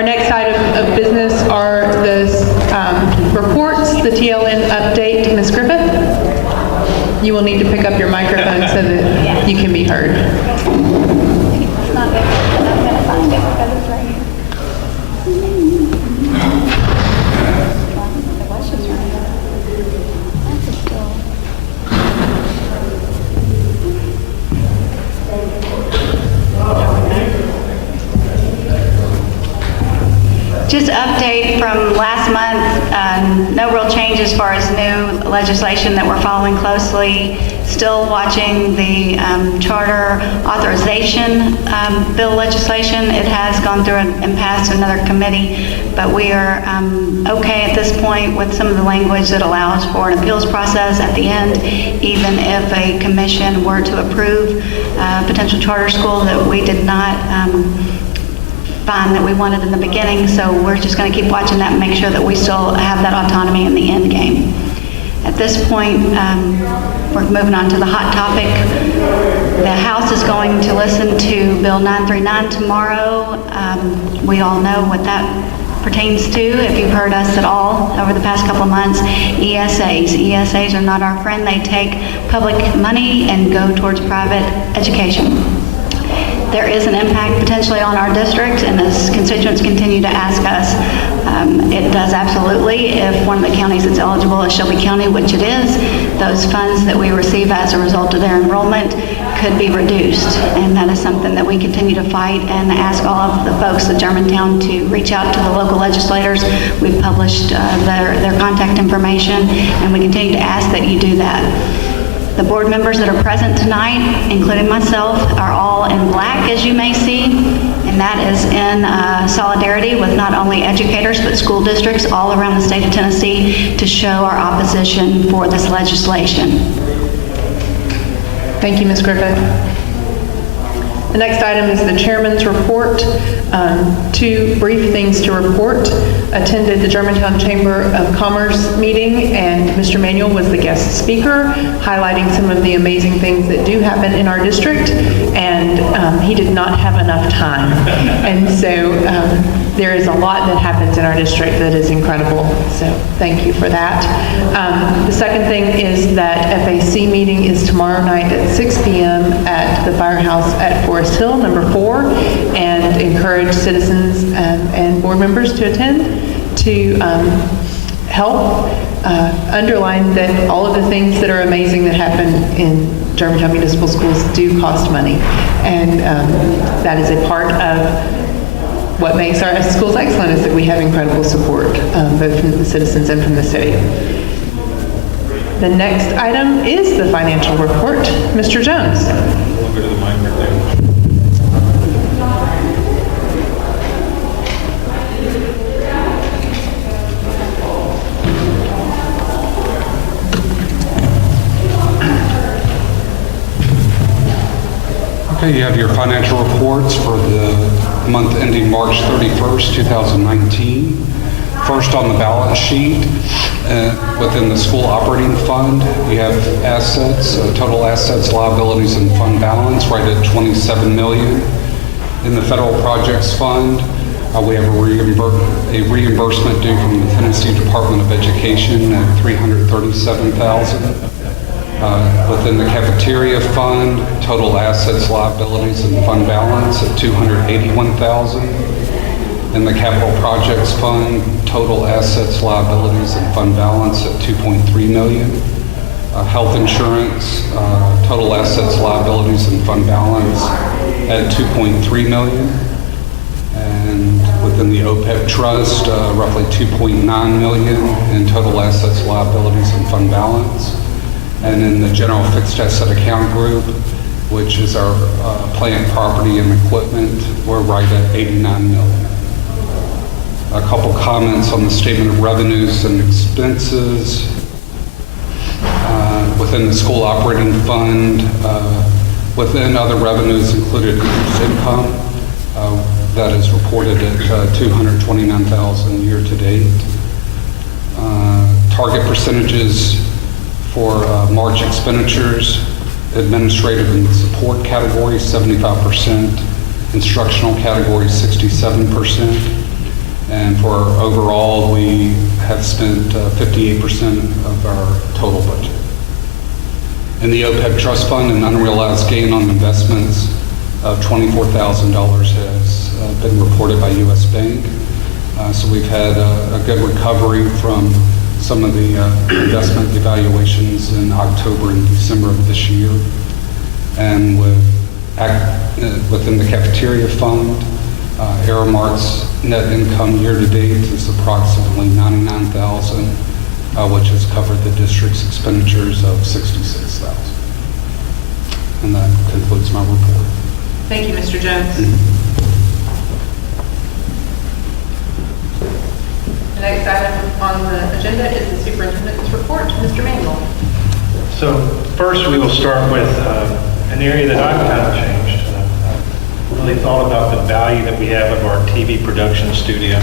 Our next item of business are the reports, the TLN update. Ms. Griffith, you will need to pick up your microphone so that you can be heard. It's not there, but I'm going to find it because it's right here. The questions are right there. That's still... Just update from last month, no real change as far as new legislation that we're following closely. Still watching the charter authorization bill legislation. It has gone through and passed another committee, but we are okay at this point with some of the language that allows for an appeals process at the end, even if a commission were to approve a potential charter school that we did not find that we wanted in the beginning. So we're just going to keep watching that and make sure that we still have that autonomy in the end game. At this point, we're moving on to the hot topic. The House is going to listen to Bill 939 tomorrow. We all know what that pertains to, if you've heard us at all over the past couple of months. ESAs. ESAs are not our friend. They take public money and go towards private education. There is an impact potentially on our district, and as constituents continue to ask us, it does absolutely. If one of the counties that's eligible is Shelby County, which it is, those funds that we receive as a result of their enrollment could be reduced. And that is something that we continue to fight and ask all of the folks at Germantown to reach out to the local legislators. We've published their contact information, and we continue to ask that you do that. The board members that are present tonight, including myself, are all in black, as you may see, and that is in solidarity with not only educators but school districts all around the state of Tennessee to show our opposition for this legislation. Thank you, Ms. Griffith. The next item is the chairman's report. Two brief things to report. Attended the Germantown Chamber of Commerce meeting, and Mr. Manuel was the guest speaker, highlighting some of the amazing things that do happen in our district, and he did not have enough time. And so there is a lot that happens in our district that is incredible, so thank you for that. The second thing is that FAC meeting is tomorrow night at 6 p.m. at the Firehouse at Forest Hill, number 4, and encourage citizens and board members to attend to help underline that all of the things that are amazing that happen in Germantown Municipal Schools do cost money, and that is a part of what makes our schools excellent, is that we have incredible support both from the citizens and from the city. The next item is the financial report. Mr. Jones. We'll go to the mic right there. Okay, you have your financial reports for the month ending March 31st, 2019. First on the balance sheet, within the school operating fund, you have assets, total assets, liabilities, and fund balance right at $27 million. In the federal projects fund, we have a reimbursement due from the Tennessee Department of Education at $337,000. Within the cafeteria fund, total assets, liabilities, and fund balance at $281,000. In the capital projects fund, total assets, liabilities, and fund balance at $2.3 million. Health insurance, total assets, liabilities, and fund balance at $2.3 million. And within the OPEB trust, roughly $2.9 million in total assets, liabilities, and fund balance. And in the general fixed asset account group, which is our plant, property, and equipment, we're right at $89 million. A couple comments on the statement of revenues and expenses. Within the school operating fund, within other revenues included interest income, that is reported at $229,000 year to date. Target percentages for March expenditures: administrative and support category 75%, instructional category 67%, And for overall, we have spent 58% of our total budget. In the OPEB trust fund, an unrealized gain on investments of $24,000 has been reported by U.S. Bank. So we've had a good recovery from some of the investment evaluations in October and December of this year. And within the cafeteria fund, Aramark's net income year-to-date is approximately $99,000, which has covered the district's expenditures of $66,000. And that concludes my report. Thank you, Mr. Jones. The next item on the agenda is the superintendent's report. Mr. Manuel. So first we will start with an area that I've kind of changed. I've really thought about the value that we have of our TV production studio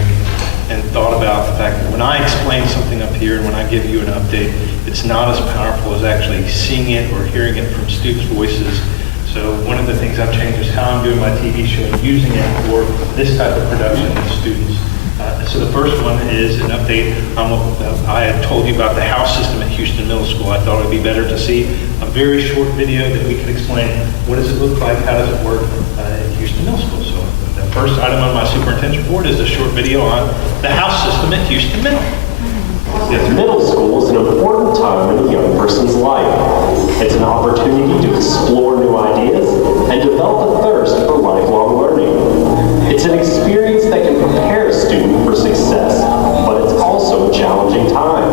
and thought about the fact that when I explain something up here and when I give you an update, it's not as powerful as actually seeing it or hearing it from students' voices. So one of the things I've changed is how I'm doing my TV show and using it for this type of production with students. So the first one is an update on what I had told you about the house system at Houston Middle School. I thought it would be better to see a very short video that we could explain what does it look like, how does it work at Houston Middle School. So the first item on my superintendent's report is a short video on the house system at Houston Middle. Yes, Middle school is an important time in a young person's life. It's an opportunity to explore new ideas and develop a thirst for lifelong learning. It's an experience that can prepare a student for success, but it's also a challenging time.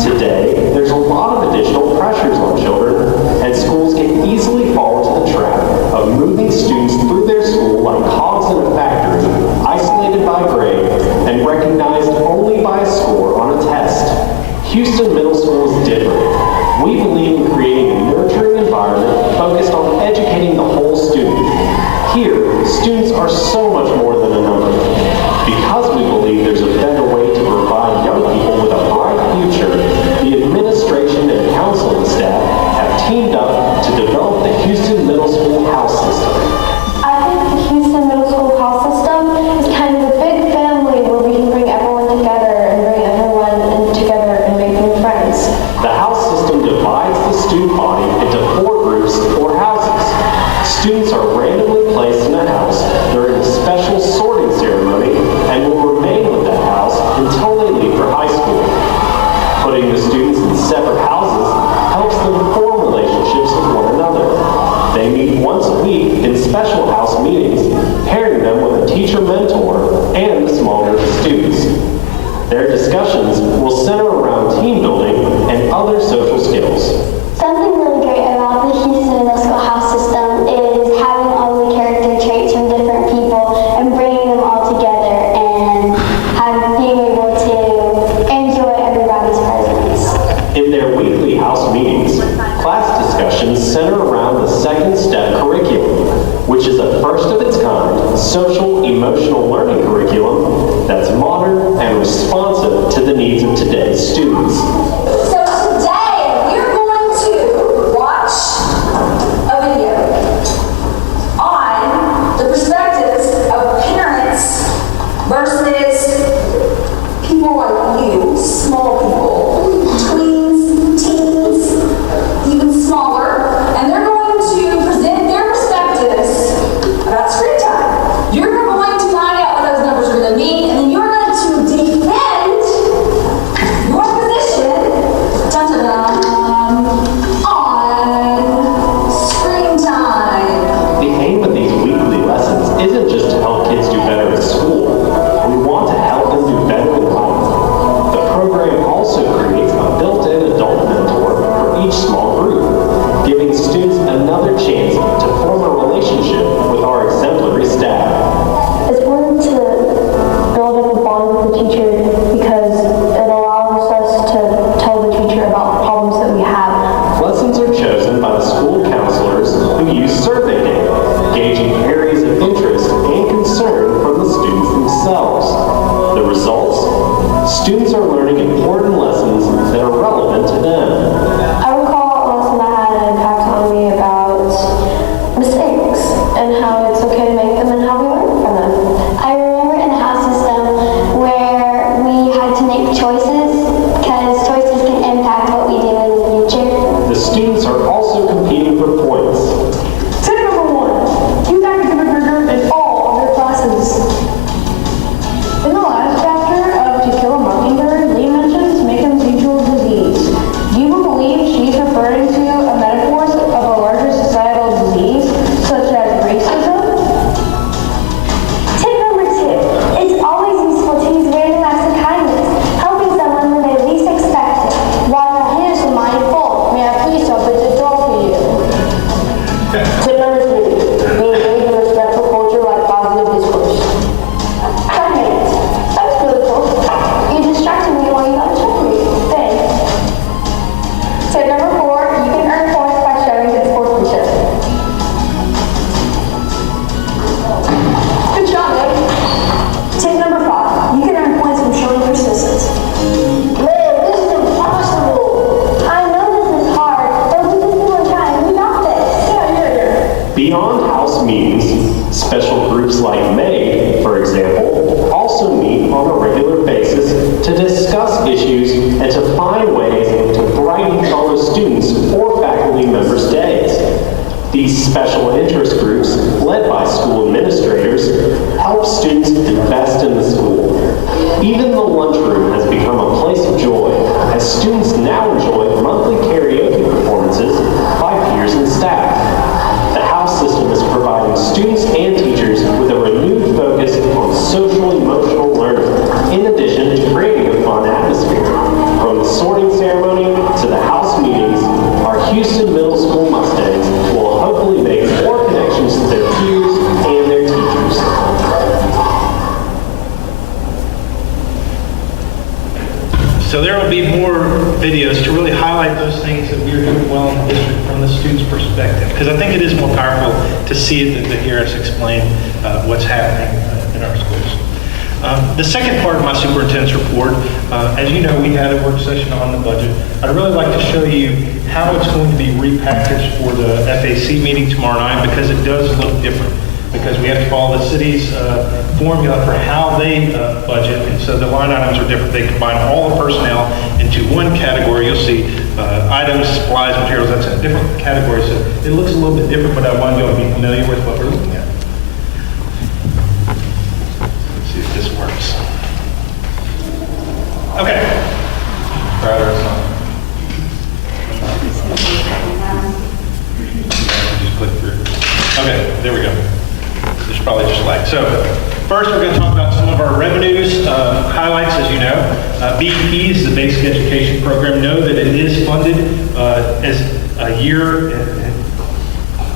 Today, there's a lot of additional pressures on children, and schools can easily fall into the trap of moving students through their school like cogs in a factory, isolated by grade, and recognized only by a score on a test. Houston Middle School is different. We believe in creating a nurturing environment focused on educating the whole student. Here, students are so much more than a number. Because we believe there's a better way to provide young people with a bright future, the administration and counseling staff have teamed up to develop the Houston Middle School house system. I think the Houston Middle School house system is kind of a big family where we can bring everyone together and bring everyone together and make new friends. The house system divides the student body into 4 groups or houses. Students are randomly placed in a house during a special sorting ceremony and will remain with that house until they leave for high school. Putting the students in separate houses helps them form relationships with one another. They meet once a week in special house meetings, pairing them with a teacher mentor and a small group of students. Their discussions will center around team building and other social skills. Something really great about the Houston Middle School house system is having all the character traits from different people and bringing them all together and being able to enjoy everybody's presence. In their weekly house meetings, class discussions center around the second step curriculum, which is a first of its kind social emotional learning curriculum that's modern and responsive to the needs of today's students. So today, we're going to watch a video on the perspectives of parents versus people like you, small people, tweens, teens, even smaller, and they're going to present their perspectives about screen time. You're going to find out what those numbers are going to mean, and then you're going to defend your position, dun-dun-dun, on screen time. The aim of these weekly lessons isn't just to help kids do better at school. We want to help them do better in life. The program also creates a built-in adult mentor for each small group, giving students another chance to form a relationship with our exemplary staff. It's important to build up a bond with the teacher because it allows us to tell the teacher about the problems that we have. Lessons are chosen by the school counselors who use survey data, gauging areas of interest and concern like May, for example, also meet on a regular basis to discuss issues and to find ways to brighten fellow students or faculty members' days. These special interest groups, led by school administrators, help students invest in the school. Even the lunchroom has become a place of joy, as students now enjoy monthly karaoke performances by peers and staff. The house system is providing students and teachers with a renewed focus on social-emotional learning, in addition to creating a fun atmosphere. From the sorting ceremony to the house meetings, our Houston Middle School Mustangs will hopefully make more connections to their peers and their teachers. So there will be more videos to really highlight those things that we're doing well in the district from the student's perspective, because I think it is more powerful to see it than to hear us explain what's happening in our schools. The second part of my superintendent's report, as you know, we had a work session on the budget. I'd really like to show you how it's going to be repackaged for the FAC meeting tomorrow night, because it does look different, because we have to follow the city's formula for how they budget, and so the line items are different. They combine all the personnel into one category. You'll see items, supplies, materials, that's in a different category, so it looks a little bit different, but I want you to be familiar with what we're looking at. Let's see if this works. Okay. Right or not? Just click through. Okay, there we go. There's probably just lag. So first we're going to talk about some of our revenues, highlights, as you know. B.E.E. is the basic education program. Know that it is funded as a year.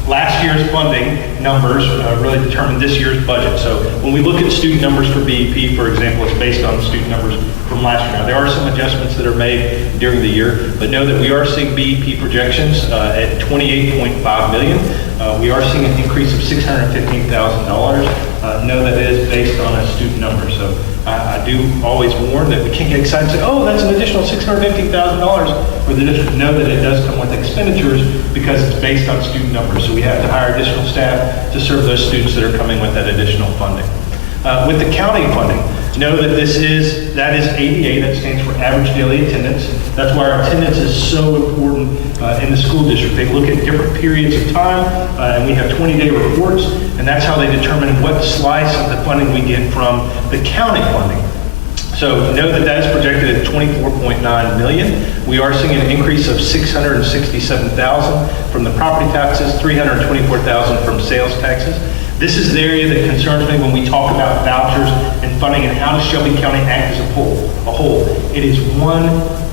Last year's funding numbers really determined this year's budget. So when we look at student numbers for B.E.P., for example, it's based on the student numbers from last year. Now, there are some adjustments that are made during the year, but know that we are seeing B.E.P. projections at $28.5 million. We are seeing an increase of $615,000. Know that it is based on a student number. So I do always warn that we can't get excited and say, oh, that's an additional $615,000 for the district. Know that it does come with expenditures because it's based on student numbers. So we have to hire additional staff to serve those students that are coming with that additional funding. With the county funding, know that that is ADA, that stands for average daily attendance. That's why our attendance is so important in the school district. They look at different periods of time, and we have 20-day reports, and that's how they determine what slice of the funding we get from the county funding. So know that is projected at $24.9 million. We are seeing an increase of $667,000 from the property taxes, $324,000 from sales taxes. This is the area that concerns me when we talk about vouchers and funding and how does Shelby County act as a whole. It is one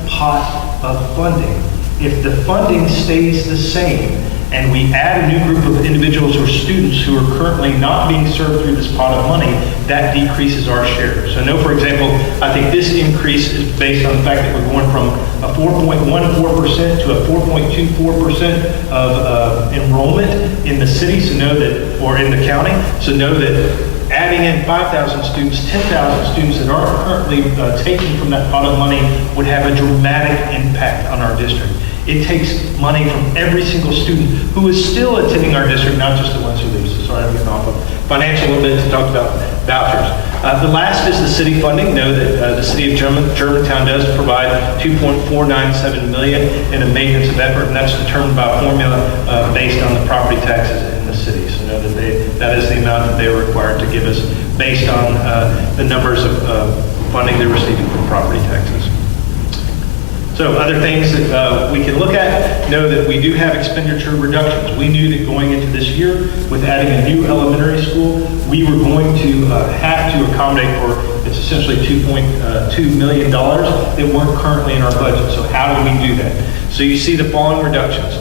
pot of funding. If the funding stays the same and we add a new group of individuals or students who are currently not being served through this pot of money, that decreases our share. So know, for example, I think this increase is based on the fact that we're going from a 4.14% to a 4.24% of enrollment in the city, so know that, or in the county. So know that adding in 5,000 students, 10,000 students that aren't currently taken from that pot of money would have a dramatic impact on our district. It takes money from every single student who is still attending our district, not just the ones who leave. So sorry, I'm getting off of financial a little bit to talk about vouchers. The last is the city funding. Know that the city of Germantown does provide $2.497 million in a maintenance of effort, and that's determined by a formula based on the property taxes in the city. So know that that is the amount that they are required to give us based on the numbers of funding they're receiving from property taxes. So other things that we can look at, know that we do have expenditure reductions. We knew that going into this year, with adding a new elementary school, we were going to have to accommodate for, it's essentially $2.2 million that weren't currently in our budget. So how do we do that? So you see the following reductions.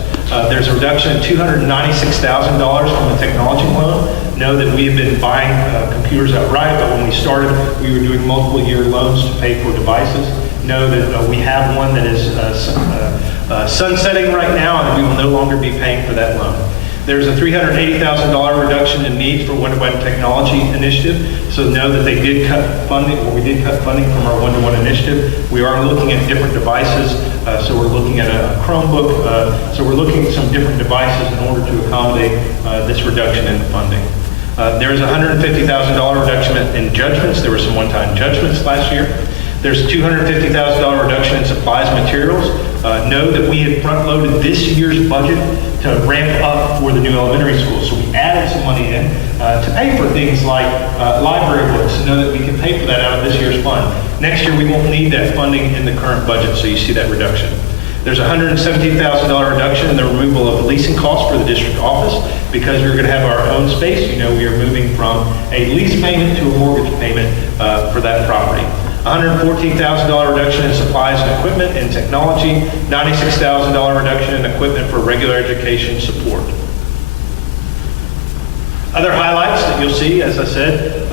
There's a reduction of $296,000 from the technology loan. Know that we have been buying computers outright, but when we started, we were doing multiple year loans to pay for devices. Know that we have one that is sunsetting right now, and we will no longer be paying for that loan. There's a $380,000 reduction in needs for one-to-one technology initiative. So know that they did cut funding, or we did cut funding from our one-to-one initiative. We are looking at different devices. So we're looking at a Chromebook. So we're looking at some different devices in order to accommodate this reduction in funding. There is a $150,000 reduction in judgments. There were some one-time judgments last year. There's a $250,000 reduction in supplies and materials. Know that we had front-loaded this year's budget to ramp up for the new elementary school. So we added some money in to pay for things like library books. Know that we can pay for that out of this year's fund. Next year, we won't need that funding in the current budget, so you see that reduction. There's a $117,000 reduction in the removal of the leasing costs for the district office because we're going to have our own space. You know, we are moving from a lease payment to a mortgage payment for that property. $114,000 reduction in supplies and equipment and technology, $96,000 reduction in equipment for regular education support. Other highlights that you'll see, as I said,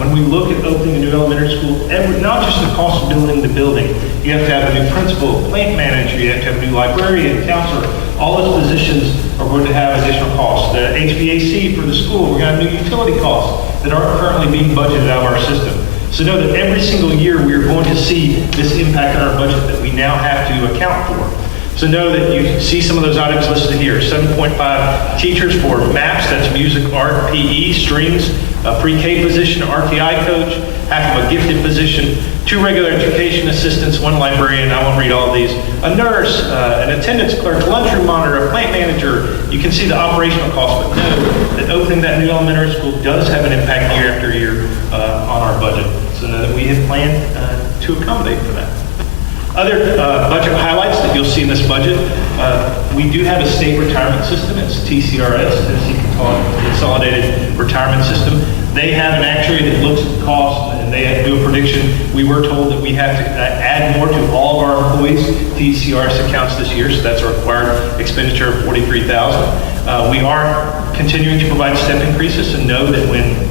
when we look at opening a new elementary school, not just the cost of building the building, you have to have a new principal, plant manager, you have to have a new librarian, counselor. All those positions are going to have additional costs. The HVAC for the school, we're going to have new utility costs that aren't currently being budgeted out of our system. So know that every single year we are going to see this impact on our budget that we now have to account for. So know that you see some of those items listed here. 7.5 teachers for MAPS, that's music, art, PE, strings, a pre-K position, RTI coach, half of a gifted position, 2 regular education assistants, 1 librarian, I won't read all of these, a nurse, an attendance clerk, lunchroom monitor, a plant manager. You can see the operational costs, but know that opening that new elementary school does have an impact year after year on our budget. So know that we have planned to accommodate for that. Other budget highlights that you'll see in this budget, we do have a state retirement system. It's TCRS, Tennessee Consolidated Retirement System. They have an actuary that looks at the cost and they do a prediction. We were told that we have to add more to all of our employees' TCRS accounts this year, so that's a required expenditure of $43,000. We are continuing to provide step increases, and know that when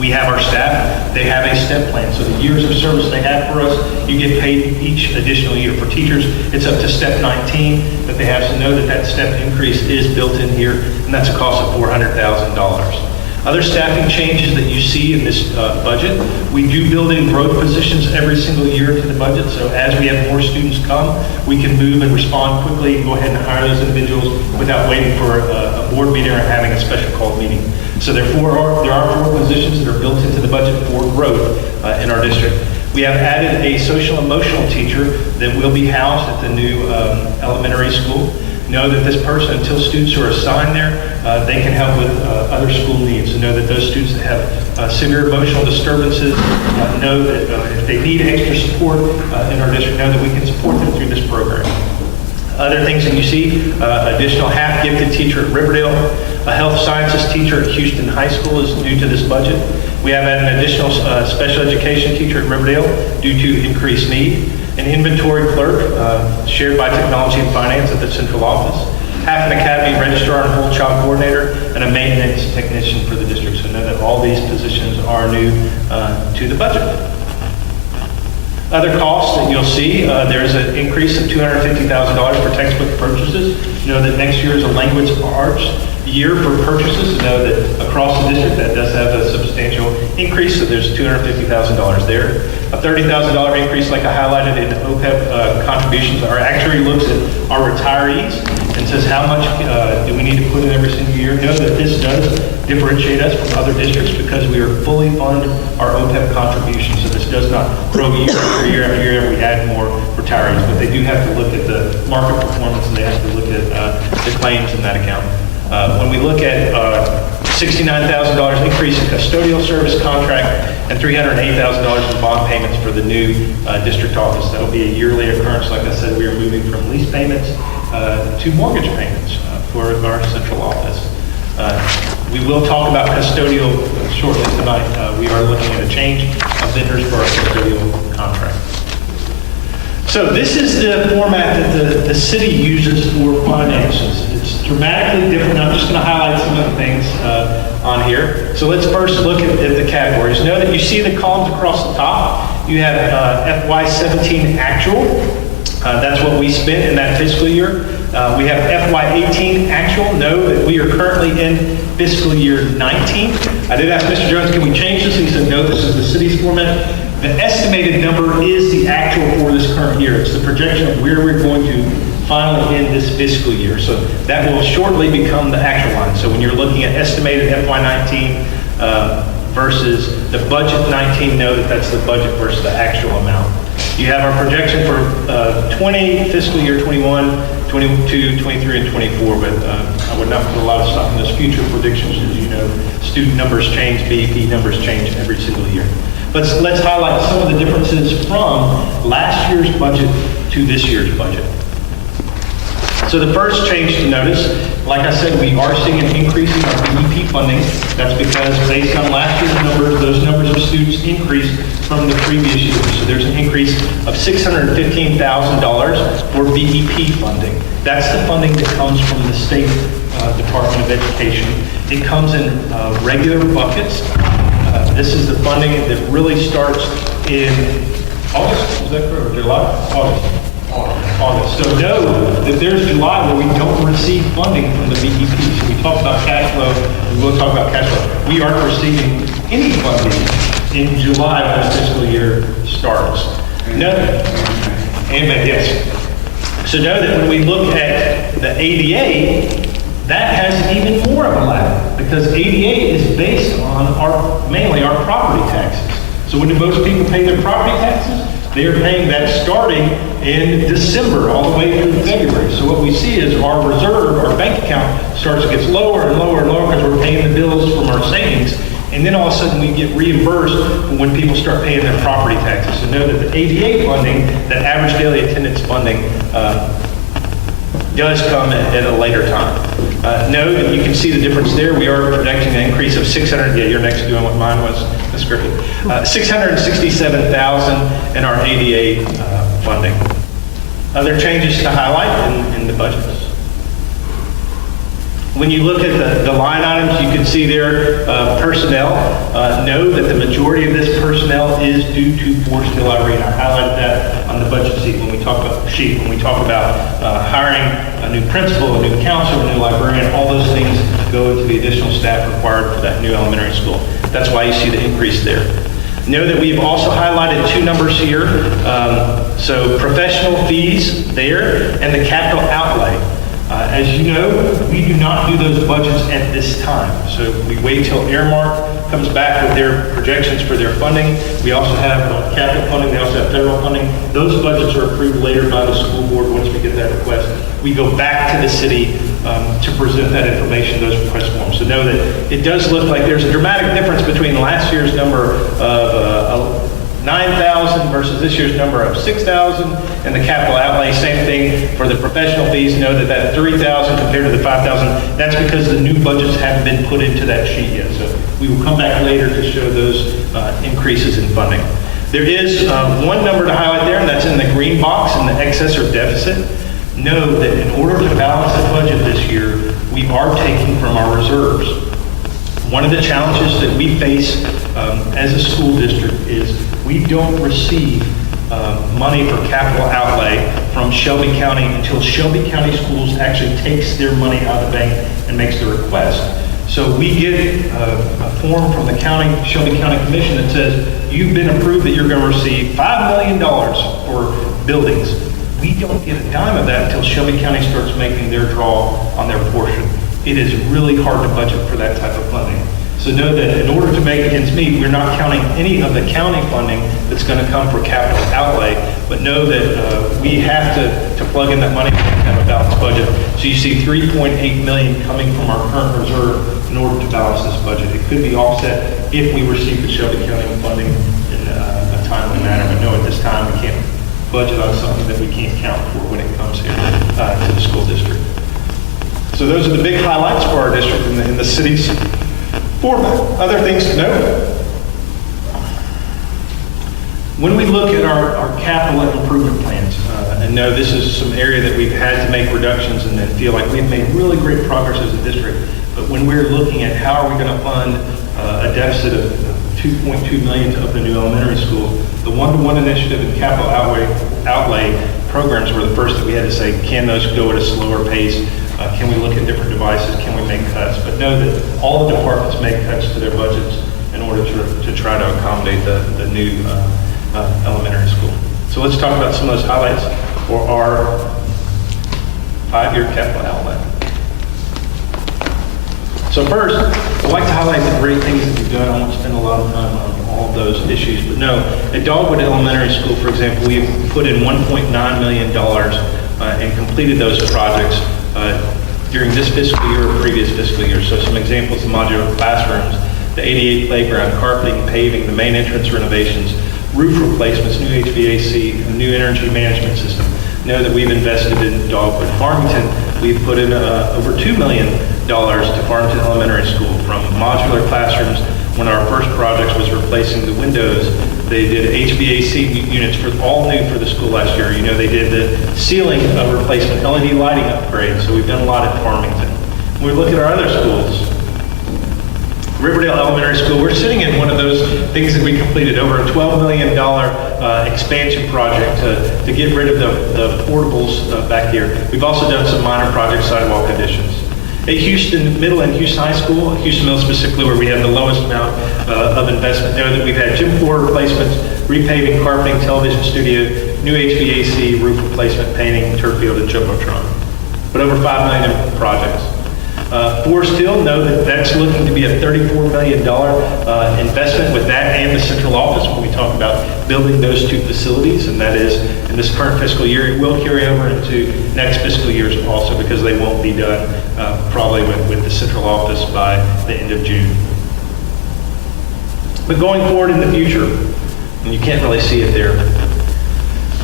we have our staff, they have a step plan. So the years of service they have for us, you get paid each additional year. For teachers, it's up to step 19 that they have. So know that that step increase is built in here, and that's a cost of $400,000. Other staffing changes that you see in this budget, we do build in growth positions every single year to the budget. So as we have more students come, we can move and respond quickly and go ahead and hire those individuals without waiting for a board meeting or having a special called meeting. So there are 4 positions that are built into the budget for growth in our district. We have added a social emotional teacher that will be housed at the new elementary school. Know that this person, until students are assigned there, they can help with other school needs. And know that those students that have severe emotional disturbances, know that if they need extra support in our district, know that we can support them through this program. Other things that you see, additional half-gifted teacher at Riverdale, a health sciences teacher at Houston High School is new to this budget. We have added an additional special education teacher at Riverdale due to increased need. An inventory clerk shared by technology and finance at the central office. Half an academy registrar and whole child coordinator, and a maintenance technician for the district. So know that all these positions are new to the budget. Other costs that you'll see, there's an increase of $250,000 for textbook purchases. Know that next year is a language arts year for purchases. Know that across the district that does have a substantial increase, so there's $250,000 there. A $30,000 increase, like I highlighted in OPEB contributions. Our actuary looks at our retirees and says how much do we need to put in every single year. Know that this does differentiate us from other districts because we are fully fund our OPEB contributions. So this does not grow year after year after year and we add more retirees. But they do have to look at the market performance and they have to look at the claims in that account. When we look at $69,000 increase in custodial service contract and $308,000 in bond payments for the new district office. That'll be a yearly occurrence. Like I said, we are moving from lease payments to mortgage payments for our central office. We will talk about custodial shortly tonight. We are looking at a change of vendors for our custodial contract. So this is the format that the city uses for finances. It's dramatically different. I'm just going to highlight some of the things on here. So let's first look at the categories. Know that you see the columns across the top. You have FY17 actual. That's what we spent in that fiscal year. We have FY18 actual. Know that we are currently in fiscal year 19. I did ask Mr. Jones, can we change this? He said, no, this is the city's format. The estimated number is the actual for this current year. It's the projection of where we're going to finally end this fiscal year. So that will shortly become the actual line. So when you're looking at estimated FY19 versus the budget 19, know that that's the budget versus the actual amount. You have our projection for 20, fiscal year 21, 22, 23, and 24, but I would not put a lot of stock in those future predictions. As you know, student numbers change, BEP numbers change every single year. But let's highlight some of the differences from last year's budget to this year's budget. So the first change to notice, like I said, we are seeing an increase in our BEP funding. That's because based on last year's numbers, those numbers of students increased from the previous year. So there's an increase of $615,000 for BEP funding. That's the funding that comes from the State Department of Education. It comes in regular buckets. This is the funding that really starts in August, is that correct, or July? August. So know that there's July where we don't receive funding from the BEP. So we talked about cash flow, we will talk about cash flow. We aren't receiving any funding in July when the fiscal year starts. Amen, yes. So know that when we look at the ADA, that has even more of a lag because ADA is based on mainly our property taxes. So when do most people pay their property taxes? They are paying that starting in December all the way through February. So what we see is our reserve, our bank account gets lower and lower and lower because we're paying the bills from our savings. And then all of a sudden we get reimbursed when people start paying their property taxes. So know that the ADA funding, that average daily attendance funding, does come at a later time. Know that you can see the difference there. We are projecting an increase of 600, yeah, you're next to doing what mine was, Ms. Griffin. 667,000 in our ADA funding. Other changes to highlight in the budgets. When you look at the line items, you can see there personnel. Know that the majority of this personnel is due to Forest Hill Irene. I highlighted that on the budget sheet when we talk about hiring a new principal, a new counselor, a new librarian. All those things go into the additional staff required for that new elementary school. That's why you see the increase there. Know that we've also highlighted two numbers here. So professional fees there and the capital outlay. As you know, we do not do those budgets at this time. So we wait till Airmark comes back with their projections for their funding. We also have capital funding. They also have federal funding. Those budgets are approved later by the school board once we get that request. We go back to the city to present that information, those request forms. So know that it does look like there's a dramatic difference between last year's number of 9,000 versus this year's number of 6,000, and the capital outlay, same thing for the professional fees. Know that 3,000 compared to the 5,000, that's because the new budgets haven't been put into that sheet yet. So we will come back later to show those increases in funding. There is one number to highlight there, and that's in the green box in the excess or deficit. Know that in order to balance the budget this year, we are taking from our reserves. One of the challenges that we face as a school district is we don't receive money for capital outlay from Shelby County until Shelby County Schools actually takes their money out of the bank and makes the request. So we get a form from the Shelby County Commission that says, you've been approved that you're going to receive $5 million for buildings. We don't get a dime of that until Shelby County starts making their draw on their portion. It is really hard to budget for that type of funding. So know that in order to make ends meet, we're not counting any of the county funding that's going to come for capital outlay, but know that we have to plug in that money to have a balanced budget. So you see $3.8 million coming from our current reserve in order to balance this budget. It could be offset if we receive the Shelby County funding in a timely manner, but no, at this time we can't budget on something that we can't count for when it comes here to the school district. So those are the big highlights for our district in the city's format. Other things to note. When we look at our capital improvement plans, and know this is some area that we've had to make reductions and then feel like we've made really great progress as a district, but when we're looking at how are we going to fund a deficit of $2.2 million to open a new elementary school, the one-to-one initiative and capital outlay programs were the first that we had to say, can those go at a slower pace? Can we look at different devices? Can we make cuts? But know that all the departments make cuts to their budgets in order to try to accommodate the new elementary school. So let's talk about some of those highlights for our 5-year capital outlay. So first, I'd like to highlight the great things that we've done. I won't spend a lot of time on all of those issues, but no, at Dogwood Elementary School, for example, we've put in $1.9 million and completed those projects during this fiscal year or previous fiscal year. So some examples: the modular classrooms, the ADA playground, carpeting, paving, the main entrance renovations, roof replacements, new HVAC, a new energy management system. Know that we've invested in Dogwood. Farmington, we've put in over $2 million to Farmington Elementary School, from modular classrooms. One of our first projects was replacing the windows. They did HVAC units for all new for the school last year. You know, they did the ceiling replacement, LED lighting upgrade. So we've done a lot at Farmington. When we look at our other schools, Riverdale Elementary School, we're sitting in one of those things that we completed, over a $12 million expansion project to get rid of the portables back here. We've also done some minor project sidewalk additions. At Houston Middle and Houston High School, Houston Middle specifically, where we have the lowest amount of investment, know that we've had gym floor replacements, repaving, carpeting, television studio, new HVAC, roof replacement, painting, turf field, and jumbotron. But over $5 million in projects. Forest Hill, know that that's looking to be a $34 million investment with that and the central office when we talk about building those two facilities, and that is in this current fiscal year. It will carry over into next fiscal years also, because they won't be done probably with the central office by the end of June. But going forward in the future, and you can't really see it there,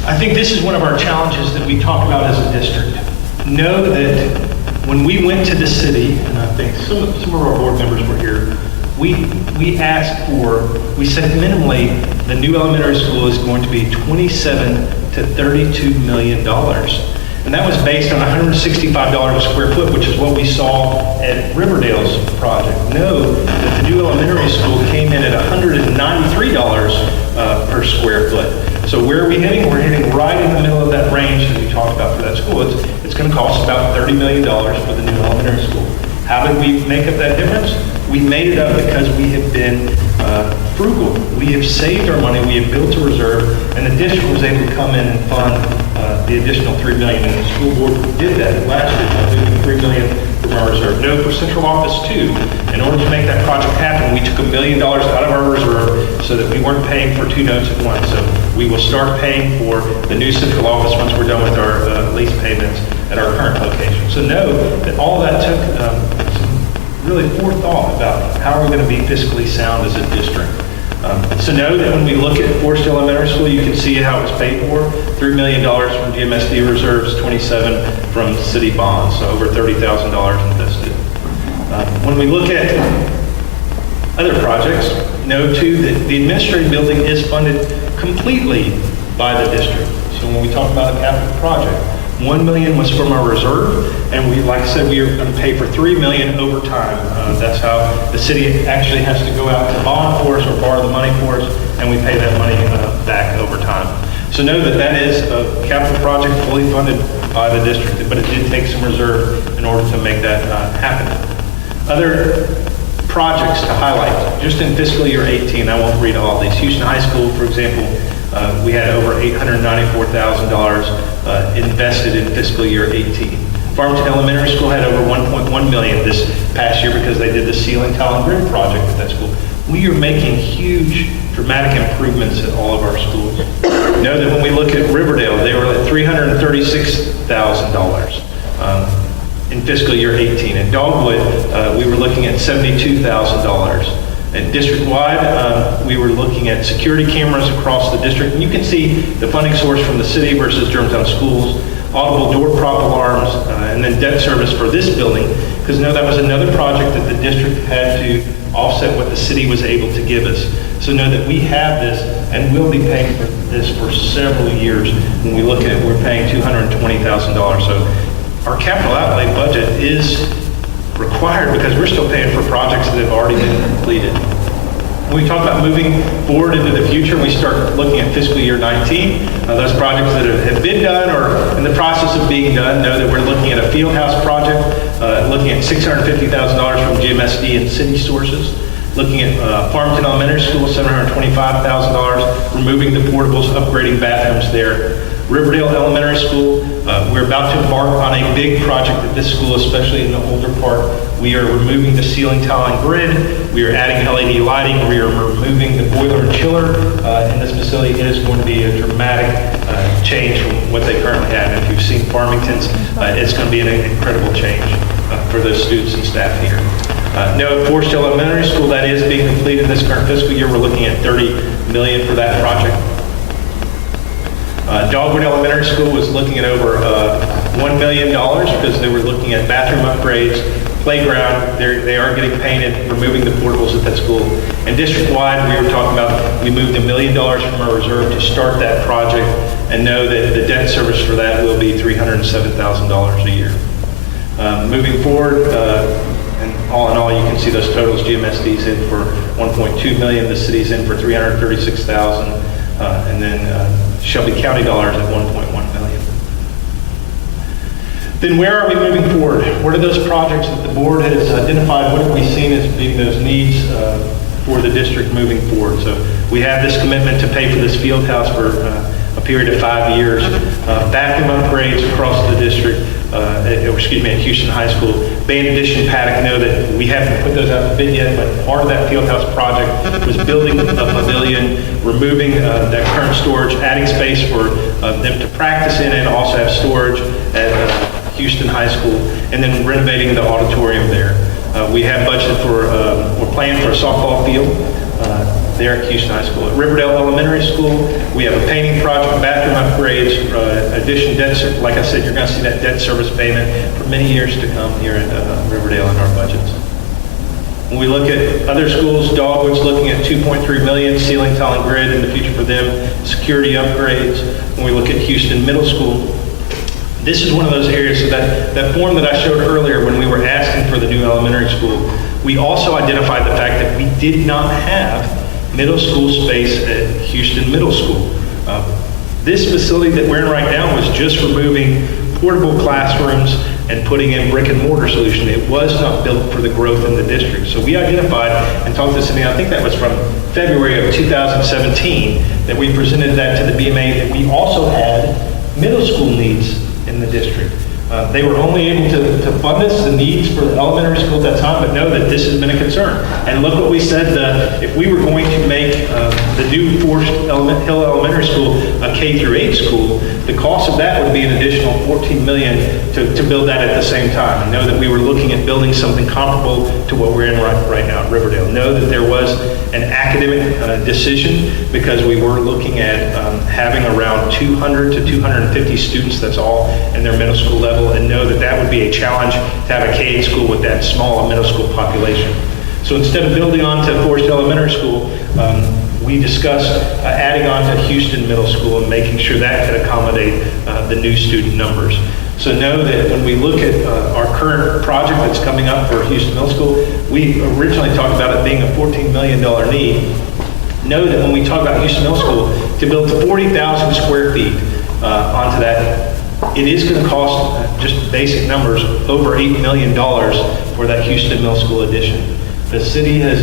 I think this is one of our challenges that we talk about as a district. Know that when we went to the city, and I think some of our board members were here, we asked for, we said minimally the new elementary school is going to be $27 to $32 million. And that was based on $165 a square foot, which is what we saw at Riverdale's project. Know that the new elementary school came in at $193 per square foot. So where are we heading? We're heading right in the middle of that range that we talked about for that school. It's going to cost about $30 million for the new elementary school. How did we make up that difference? We made it up because we have been frugal. We have saved our money. We have built a reserve, and the district was able to come in and fund the additional $3 million. And the school board did that last year, moving $3 million from our reserve. No, for central office too. In order to make that project happen, we took $1 million out of our reserve so that we weren't paying for two notes at once. So we will start paying for the new central office once we're done with our lease payments at our current location. So know that all that took some really forethought about how we're going to be fiscally sound as a district. So know that when we look at Forest Hill Elementary School, you can see how it was paid for. $3 million from GMSD reserves, $27 from city bonds, so over $30,000 invested. When we look at other projects, know too that the administrative building is funded completely by the district. So when we talk about a capital project, $1 million was from our reserve, and we, like I said, we are going to pay for $3 million over time. That's how the city actually has to go out to bond for us or borrow the money for us, and we pay that money back over time. So know that that is a capital project fully funded by the district, but it did take some reserve in order to make that happen. Other projects to highlight, just in fiscal year 18, I won't read all these. Houston High School, for example, we had over $894,000 invested in fiscal year 18. Farmington Elementary School had over $1.1 million this past year because they did the ceiling, tile, and grid project at that school. We are making huge, dramatic improvements at all of our schools. Know that when we look at Riverdale, they were at $336,000 in fiscal year 18. At Dogwood, we were looking at $72,000. And district-wide, we were looking at security cameras across the district. And you can see the funding source from the city versus Germantown Schools, audible door prop alarms, and then debt service for this building. Because know that was another project that the district had to offset what the city was able to give us. So know that we have this and will be paying for this for several years. When we look at it, we're paying $220,000. So our capital outlay budget is required because we're still paying for projects that have already been completed. When we talk about moving forward into the future, we start looking at fiscal year 19. Those projects that have been done or in the process of being done, know that we're looking at a field house project, looking at $650,000 from GMSD and city sources, looking at Farmington Elementary School, $725,000, removing the portables, upgrading bathrooms there. Riverdale Elementary School, we're about to embark on a big project at this school, especially in the older part. We are removing the ceiling tile and grid. We are adding LED lighting. We are removing the boiler and chiller in this facility. It is going to be a dramatic change from what they currently have. And if you've seen Farmington's, it's going to be an incredible change for those students and staff here. Now, at Forest Hill Elementary School, that is being completed this current fiscal year. We're looking at $30 million for that project. Dogwood Elementary School was looking at over $1 million because they were looking at bathroom upgrades, playground. They are getting painted, removing the portables at that school. And district-wide, we were talking about, we moved $1 million from our reserve to start that project and know that the debt service for that will be $307,000 a year. Moving forward, and all in all, you can see those totals. GMSD's in for $1.2 million, the city's in for $336,000, and then Shelby County dollars at $1.1 million. Then where are we moving forward? What are those projects that the board has identified? What have we seen as being those needs for the district moving forward? So we have this commitment to pay for this field house for a period of 5 years, bathroom upgrades across the district, at Houston High School. Band addition paddock, know that we haven't put those out to bid yet, but part of that field house project was building a pavilion, removing that current storage, adding space for them to practice in and also have storage at Houston High School, and then renovating the auditorium there. We have budgeted for, we're planning for a softball field there at Houston High School. At Riverdale Elementary School, we have a painting project, bathroom upgrades, addition debt, like I said, you're going to see that debt service payment for many years to come here at Riverdale in our budgets. When we look at other schools, Dogwood's looking at $2.3 million, ceiling, tile, and grid in the future for them, security upgrades. When we look at Houston Middle School, this is one of those areas, so that form that I showed earlier when we were asking for the new elementary school, we also identified the fact that we did not have middle school space at Houston Middle School. This facility that we're in right now was just removing portable classrooms and putting in brick and mortar solution. It was not built for the growth in the district. So we identified and talked to Cindy, I think that was from February of 2017, that we presented that to the BMA, that we also had middle school needs in the district. They were only able to fund us the needs for the elementary school at that time, but know that this has been a concern. And look what we said, if we were going to make the new Forest Hill Elementary School a K through 8 school, the cost of that would be an additional $14 million to build that at the same time. And know that we were looking at building something comparable to what we're in right now at Riverdale. Know that there was an academic decision because we were looking at having around 200 to 250 students, that's all in their middle school level, and know that that would be a challenge to have a K-8 school with that small middle school population. So instead of building on to Forest Hill Elementary School, we discussed adding on to Houston Middle School and making sure that could accommodate the new student numbers. So know that when we look at our current project that's coming up for Houston Middle School, we originally talked about it being a $14 million need. Know that when we talk about Houston Middle School, to build 40,000 square feet onto that, it is going to cost, just basic numbers, over $8 million for that Houston Middle School addition. The city has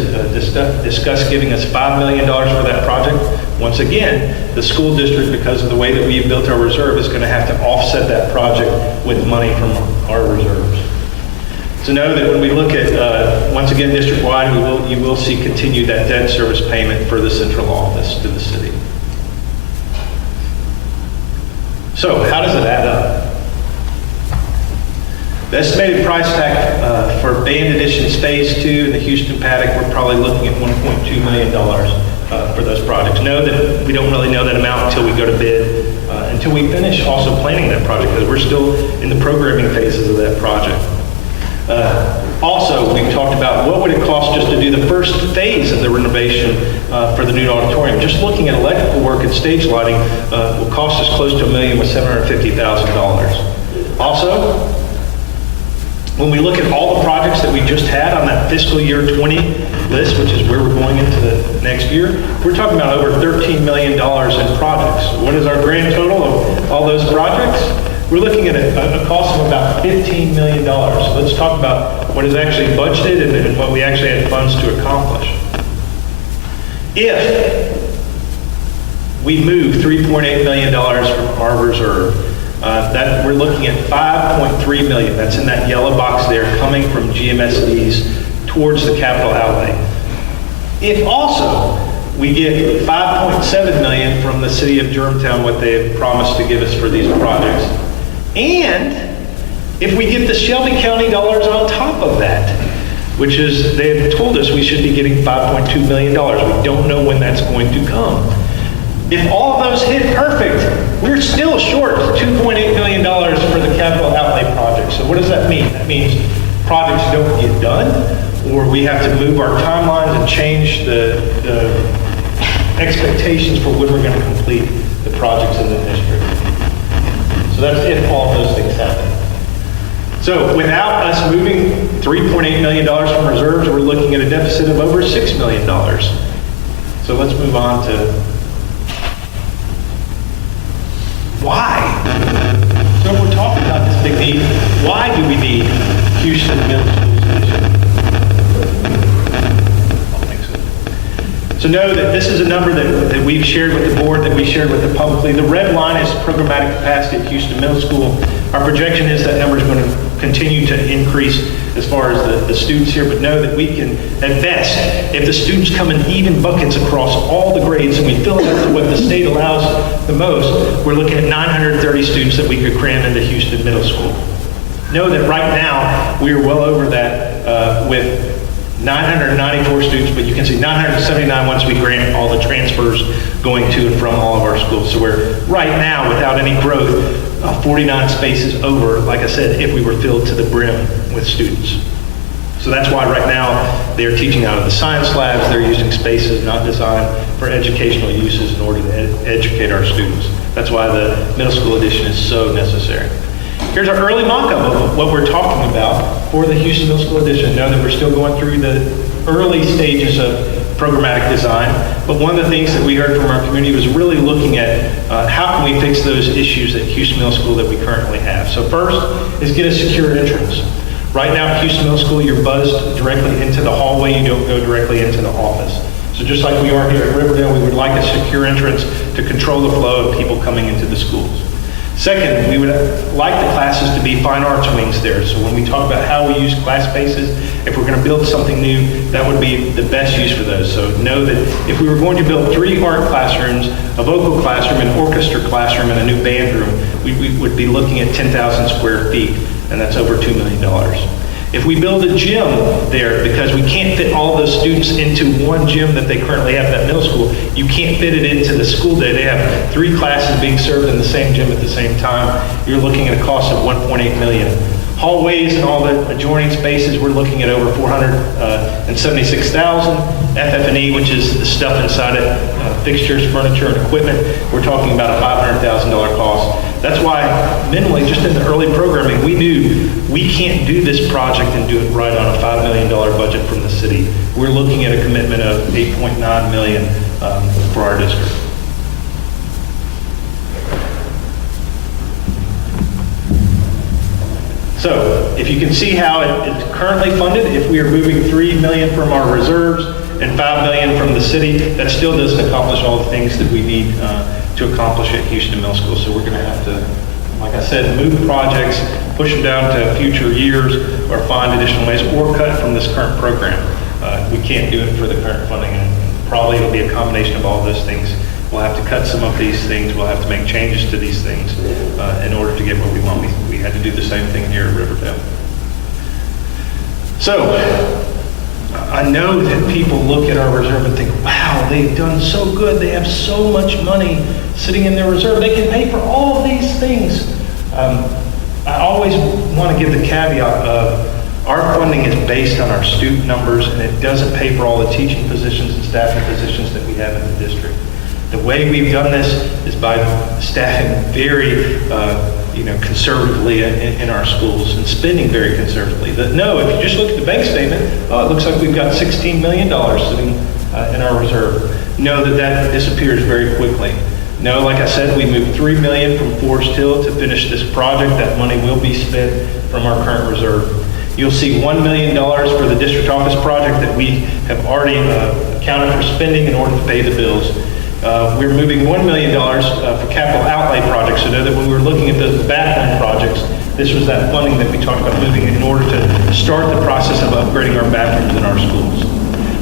discussed giving us $5 million for that project. Once again, the school district, because of the way that we've built our reserve, is going to have to offset that project with money from our reserves. So know that when we look at, once again, district-wide, you will see continue that debt service payment for the central office to the city. So how does it add up? The estimated price tag for band additions phase 2 in the Houston paddock, we're probably looking at $1.2 million for those projects. Know that we don't really know that amount until we go to bid, until we finish also planning that project, because we're still in the programming phases of that project. Also, we've talked about what would it cost just to do the first phase of the renovation for the new auditorium. Just looking at electrical work and stage lighting will cost us close to $1,750,000. Also, when we look at all the projects that we just had on that fiscal year 20 list, which is where we're going into the next year, we're talking about over $13 million in projects. What is our grand total of all those projects? We're looking at a cost of about $15 million. So let's talk about what is actually budgeted and what we actually had funds to accomplish. If we moved $3.8 million from our reserve. That we're looking at $5.3 million. That's in that yellow box there, coming from GMSDs towards the capital outlay. If also we get $5.7 million from the city of Germantown, what they have promised to give us for these projects, and if we get the Shelby County dollars on top of that, which is, they have told us we should be getting $5.2 million. We don't know when that's going to come. If all of those hit perfect, we're still short $2.8 million for the capital outlay project. So what does that mean? That means projects don't get done, or we have to move our timelines and change the expectations for when we're going to complete the projects in the district. So that's if all of those things happen. So without us moving $3.8 million from reserves, we're looking at a deficit of over $6 million. So let's move on to why. So we're talking about this big need. Why do we need Houston Middle School Station? So know that this is a number that we've shared with the board, that we shared with the publicly. The red line is programmatic capacity at Houston Middle School. Our projection is that number is going to continue to increase as far as the students here, but know that we can, at best, if the students come in even buckets across all the grades and we fill it up to what the state allows the most, we're looking at 930 students that we could cram into Houston Middle School. Know that right now we are well over that with 994 students, but you can see 979 once we grant all the transfers going to and from all of our schools. So we're right now, without any growth, 49 spaces over, like I said, if we were filled to the brim with students. So that's why right now they're teaching out of the science labs. They're using spaces not designed for educational uses in order to educate our students. That's why the middle school edition is so necessary. Here's our early mock-up of what we're talking about for the Houston Middle School edition. Know that we're still going through the early stages of programmatic design, but one of the things that we heard from our community was really looking at how can we fix those issues at Houston Middle School that we currently have. So first is get a secure entrance. Right now at Houston Middle School, you're buzzed directly into the hallway, you don't go directly into the office. So just like we are here at Riverdale, we would like a secure entrance to control the flow of people coming into the schools. Second, we would like the classes to be fine arts wings there. So when we talk about how we use class spaces, if we're going to build something new, that would be the best use for those. So know that if we were going to build 3 art classrooms, a vocal classroom, an orchestra classroom, and a new band room, we would be looking at 10,000 square feet, and that's over $2 million. If we build a gym there, because we can't fit all those students into one gym that they currently have at middle school, you can't fit it into the school day. They have 3 classes being served in the same gym at the same time. You're looking at a cost of $1.8 million. Hallways and all the adjoining spaces, we're looking at over $476,000. FF&E, which is the stuff inside it, fixtures, furniture, and equipment, we're talking about a $500,000 cost. That's why, minimally, just in the early programming, we knew we can't do this project and do it right on a $5 million budget from the city. We're looking at a commitment of $8.9 million for our district. So, if you can see how it is currently funded, if we are moving $3 million from our reserves and $5 million from the city, that still doesn't accomplish all the things that we need to accomplish at Houston Middle School. So we're going to have to, like I said, move projects, push them down to future years, or find additional ways, or cut from this current program. We can't do it for the current funding, and probably it'll be a combination of all those things. We'll have to cut some of these things. We'll have to make changes to these things in order to get what we want. We had to do the same thing here at Riverdale. So, I know that people look at our reserve and think, wow, they've done so good. They have so much money sitting in their reserve. They can pay for all of these things. I always want to give the caveat of our funding is based on our student numbers, and it doesn't pay for all the teaching positions and staffing positions that we have in the district. The way we've done this is by staffing very conservatively in our schools and spending very conservatively. If you just look at the bank statement, it looks like we've got $16 million sitting in our reserve. Know that disappears very quickly. Like I said, we moved $3 million from Forest Hill to finish this project. That money will be spent from our current reserve. You'll see $1 million for the district office project that we have already accounted for spending in order to pay the bills. We're moving $1 million for capital outlay projects. So know that when we were looking at those bathroom projects, this was that funding that we talked about moving in order to start the process of upgrading our bathrooms in our schools.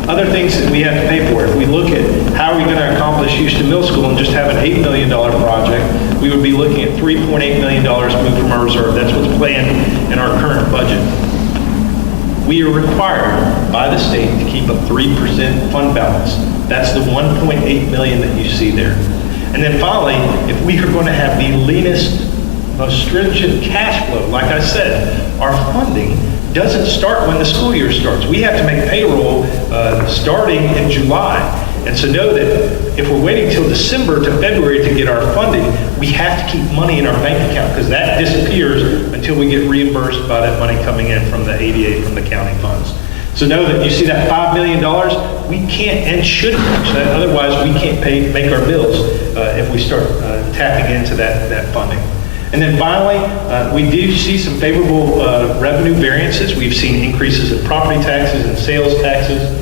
Other things that we have to pay for, if we look at how are we going to accomplish Houston Middle School and just have an $8 million project, we would be looking at $3.8 million moved from our reserve. That's what's planned in our current budget. We are required by the state to keep a 3% fund balance. That's the $1.8 million that you see there. And then finally, if we are going to have the leanest, most stringent cash flow, like I said, our funding doesn't start when the school year starts. We have to make payroll starting in July. And so know that if we're waiting till December to February to get our funding, we have to keep money in our bank account because that disappears until we get reimbursed by that money coming in from the ADA, from the county funds. So know that you see that $5 million, we can't and shouldn't touch that. Otherwise, we can't make our bills if we start tapping into that funding. And then finally, we do see some favorable revenue variances. We've seen increases in property taxes and sales taxes.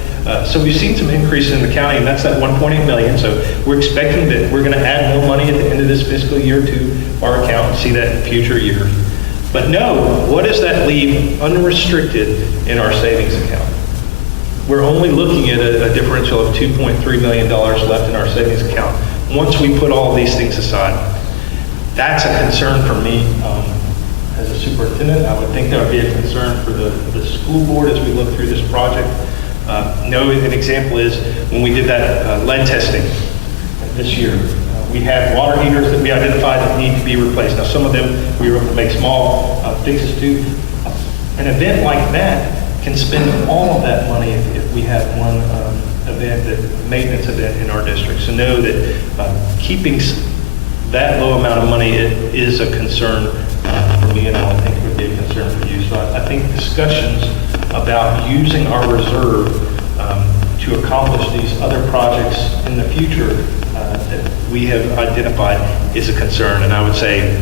So we've seen some increases in the county, and that's that $1.8 million. So we're expecting that we're going to add more money at the end of this fiscal year to our account and see that in future years. But no, what does that leave unrestricted in our savings account? We're only looking at a differential of $2.3 million left in our savings account once we put all of these things aside. That's a concern for me as a superintendent. I would think that would be a concern for the school board as we look through this project. An example is when we did that lead testing this year. We had water heaters that we identified that need to be replaced. Now, some of them we were able to make small fixes to. An event like that can spend all of that money if we have one maintenance event in our district. So know that keeping that low amount of money is a concern for me, and I think it would be a concern for you. So I think discussions about using our reserve to accomplish these other projects in the future that we have identified is a concern. And I would say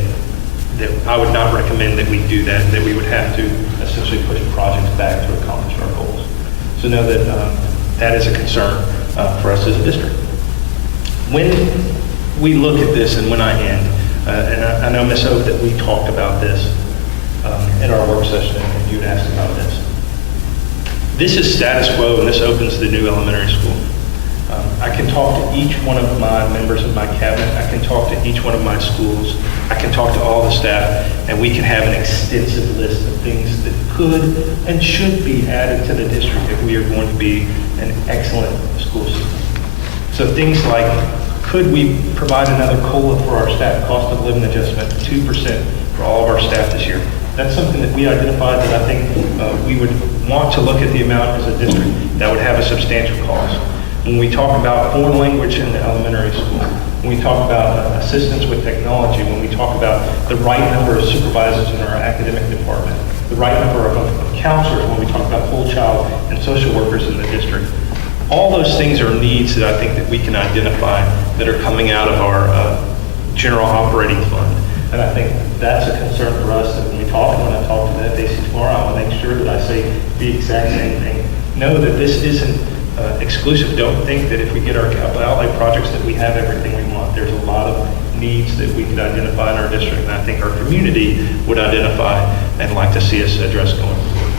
that I would not recommend that we do that we would have to essentially push projects back to accomplish our goals. So know that that is a concern for us as a district. When we look at this, and when I end, and I know, Ms. Oak, that we talked about this in our work session, and you'd asked about this. This is status quo, and this opens the new elementary school. I can talk to each one of my members of my cabinet. I can talk to each one of my schools. I can talk to all the staff, and we can have an extensive list of things that could and should be added to the district if we are going to be an excellent school system. So things like, could we provide another COLA for our staff, cost of living adjustment, 2% for all of our staff this year? That's something that we identified that I think we would want to look at the amount as a district that would have a substantial cost. When we talk about foreign language in the elementary school, when we talk about assistance with technology, when we talk about the right number of supervisors in our academic department, the right number of counselors, when we talk about whole child and social workers in the district, all those things are needs that I think that we can identify that are coming out of our general operating fund. And I think that's a concern for us that when we talk, and when I talk to the FAC tomorrow, I want to make sure that I say the exact same thing. Know that this isn't exclusive. Don't think that if we get our capital outlay projects that we have everything we want. There's a lot of needs that we could identify in our district, and I think our community would identify and like to see us address going forward.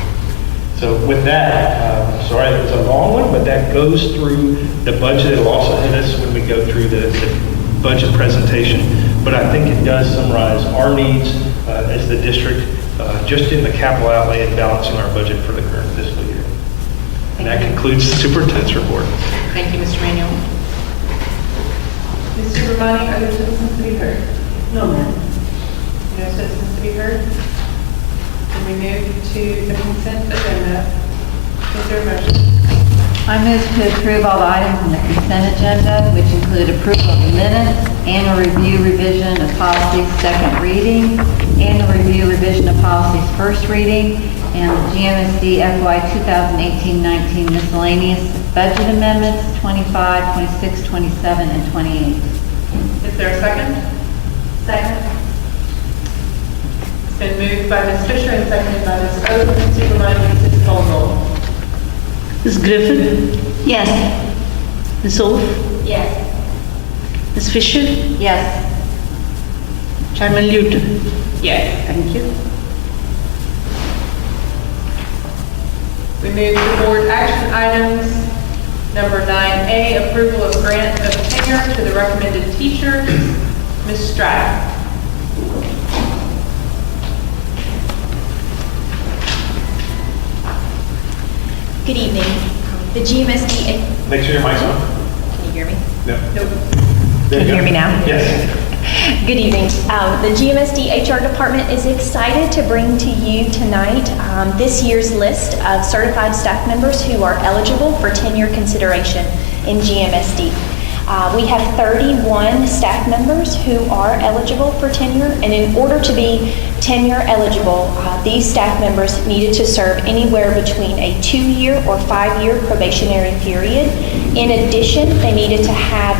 So with that, sorry it was a long one, but that goes through the budget. It'll also hit us when we go through the budget presentation. But I think it does summarize our needs as the district, just in the capital outlay and balancing our budget for the current fiscal year. And that concludes the superintendent's report. Thank you, Mr. Manuel. Mr. Romani, are there citizens to be heard? No, ma'am. No citizens to be heard? Then we move to the consent agenda. Is there a motion? I move to approve all the items in the consent agenda, which include approval of the minutes, annual review revision of policies second reading, annual review revision of policies first reading, and the GMSD FY 2018-19 miscellaneous budget amendments 25, 26, 27, and 28. Is there a second? Second. It's been moved by Ms. Fisher and seconded by Ms. Oak. Mr. Romani, please call the roll. Ms. Griffin? Yes. Ms. Wolf? Yes. Ms. Fisher? Yes. Chairman Newton? Yes. Thank you. We move to board action items. Number 9A, approval of grant of tenure to the recommended teacher, Ms. Stratton. Good evening. The GMSD, Make sure your mic's on. can you hear me? No. Nope. There Can you go. hear me now? Yes. Good evening. The GMSD HR department is excited to bring to you tonight this year's list of certified staff members who are eligible for tenure consideration in GMSD. We have 31 staff members who are eligible for tenure, and in order to be tenure eligible, these staff members needed to serve anywhere between a 2-year or 5-year probationary period. In addition, they needed to have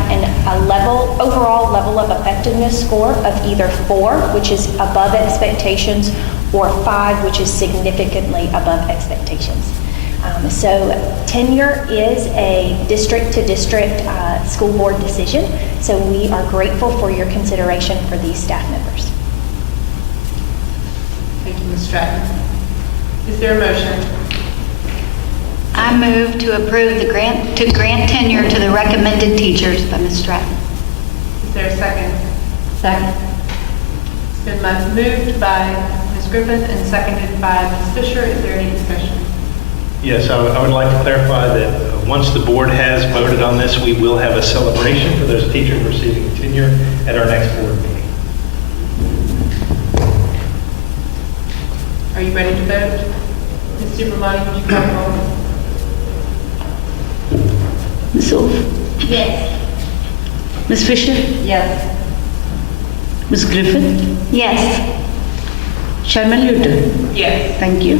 overall level of effectiveness score of either 4, which is above expectations, or 5, which is significantly above expectations. So tenure is a district-to-district school board decision, so we are grateful for your consideration for these staff members. Thank you, Ms. Stratton. Is there a motion? I move to approve the grant tenure to the recommended teachers by Ms. Stratton. Is there a second? Second. It's been moved by Ms. Griffith and seconded by Ms. Fisher. Is there any discussion? Yes, I would like to clarify that once the board has voted on this, we will have a celebration for those teachers receiving tenure at our next board meeting. Are you ready to vote? Ms. Supermani, would you call the roll? Ms. Wolf? Yes. Ms. Fisher? Yes. Ms. Griffith? Yes. Chairman Newton? Yes. Thank you.